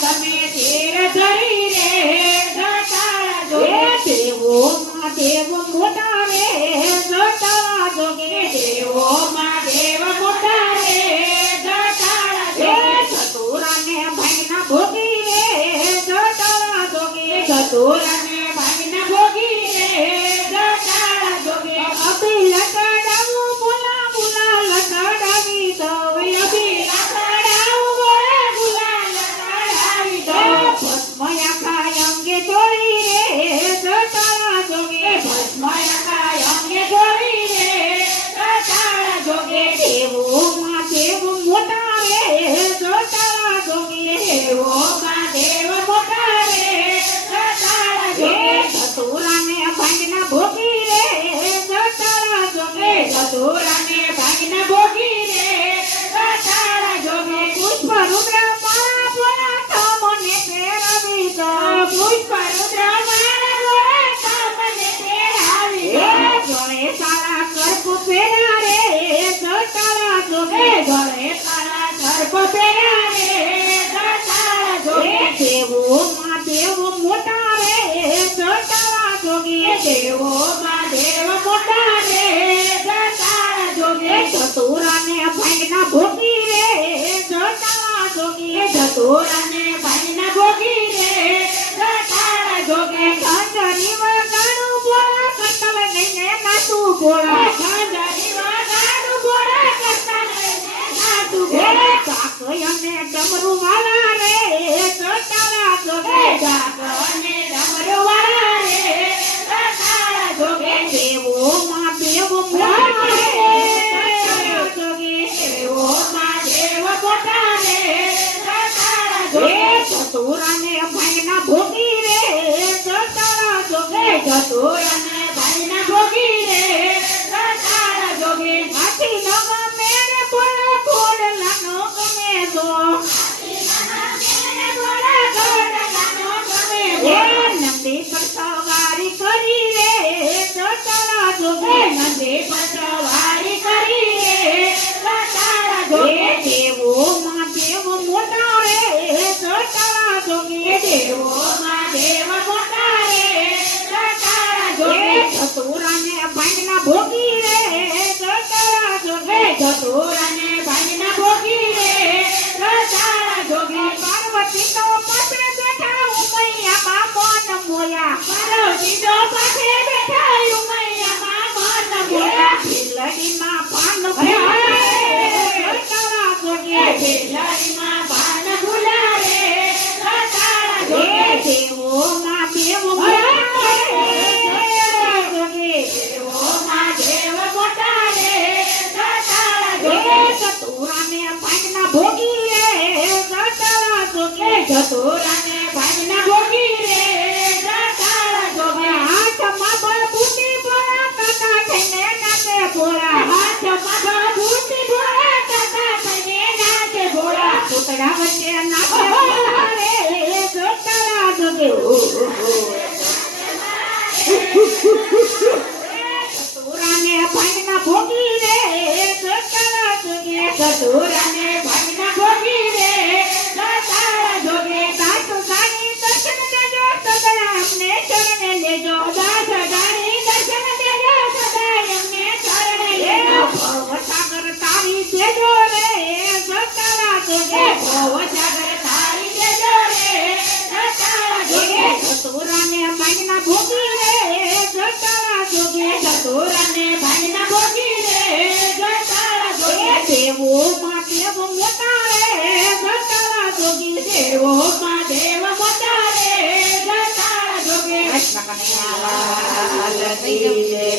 તમે ધીર ધરી રે જટાળા જોગે દેવોમાં દેવ મોટા રે જટાળા જોગે દેવોમાં દેવ મોટા રે જટાળા જોગે ચતુરાને ભાઈના ભોગી રે જટાળા જોગે ચતુરાને ભાઈના ભોગી રે જટાળા જોગે અભી લકડાવું બોલા બોલા લકડાવી દો અભી લકડાવું બોલા બોલા લકડાવી દો ભસ્મયા ખાય અંગે ચોરી રે જટાળા જોગે ભસ્મયા ખાય અંગે ચોરી રે જટાળા જોગે દેવોમાં દેવ મોટા રે જટાળા જોગે દેવોમાં દેવ મોટા રે જટાળા જોગે ચતુરાને ભાઈના ભોગી રે જટાળા જોગે ચતુરાને ભાઈના ભોગી રે જટાળા જોગે પુષ્પ રુદ્ર માળા બોલા તમને પહેરાવી દો પુષ્પ રુદ્ર માળા બોલા તમને પહેરાવી દો ગળે સારા સર્પ પહેર્યા રે જટાળા જોગે ગળે કાળા સર્પ પહેર્યા રે જટાળા જોગે દેવોમાં દેવ મોટા રે જટાળા જોગે દેવોમાં દેવ મોટા રે જટાળા જોગે ચતુરાને ભાઈના ભોગી રે જટાળા જોગે ચતુરાને ભાઈના ભોગી રે જટાળા જોગે ગાંજાની વગાડું બોલા કટલ લઈને નાચું બોલા ગાંજાની વગાડું બોલા કરતા લઈને નાચું બોલા કાકયને ડમરું વાળા રે જટાળા જોગે જાગને ડમરું વાળા રે જટાળા જોગે દેવોમાં દેવ મોટા રે જટાળા જોગે દેવોમાં દેવ મોટા રે જટાળા જોગે ચતુરાને ભાઈના ભોગી રે જટાળા જોગે ચતુરાને ભાઈના ભોગી રે જટાળા જોગે હાથી નો ગમે રે બોલા ઘોડલાનો ગમે જો નંદી પર સવારી કરી રે જટાળા જોગે નંદી પર સવારી કરી રે જટાળા જોગે દેવોમાં દેવ મોટા રે જટાળા જોગે દેવોમાં દેવ મોટા રે જટાળા જોગે ચતુરાને ભાઈના ભોગી રે જટાળા જોગે ચતુરાને ભાઈના ભોગી રે જટાળા જોગે પાર્વતી તો પાછળ બેઠા ઉમૈયા બાપન મોયા પાર્વતી તો પાસે બેઠા ઉમૈયામાં મન બોલા લડીમાં પાન જટાળા જોગે બિલાડીમાં પાન ફૂલા રે જટાળા જોગે દેવોમાં દેવ મોટા રે જટાળા જોગે દેવોમાં દેવ મોટા રે જટાળા જોગે ચતુરાને ભાઈના ભોગી રે જટાળા જોગે ચતુરાને ભાઈના ભોગી રે જટાળા જોગે હાથમાં બળબુટી બોલા કાકા થઈને નાચે બોલા હાથમાં બુટી ભોળા કાકા થઈને નાચે ભોળા પૂતળા વચ્ચે નાચે બોલા રે જટાળા જોગે ચતુરાને ભાઈના ભોગી રે જટાળા જોગે ચતુરાને ભાઈના ભોગી રે જટાળા જોગે દાસ ગાણી દર્શન દેજો સદા અમને ચરણે લેજો દાસ જાણી દર્શન દેજો સદાય અમને ચરણે લેજો ભવસાગર તારી દેજો રે જટાળા જોગે ભવસાગર તારી દેજો રે જટાળા જોગે ચતુરાને ભાઈના ભોગી રે જટાળા જોગે ચતુરાને ભાઈના ભોગી રે જટાળા જોગે દેવોમાં દેવ મોટા રે જટાળા જોગે દેવોમાં દેવ મોટા રે જટાળા જોગે કૃષ્ણ કનૈયા લાલ કી જય.